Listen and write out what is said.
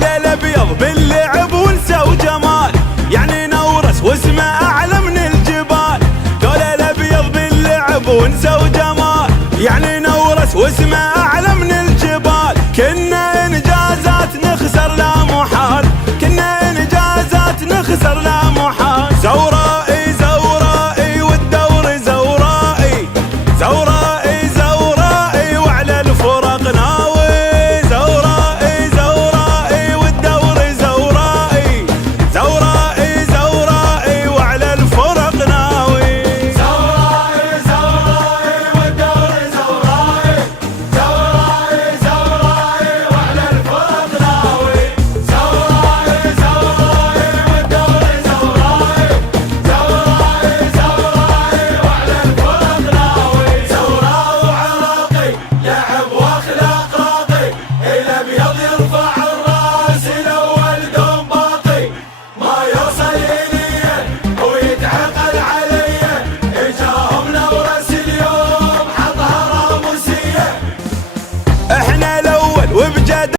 قولوا الابيض باللعب ونسى وجمال، يعني نورس واسمه اعلى من الجبال. قولوا الابيض باللعب ونسى وجمال، يعني نورس واسمه اعلى من الجبال.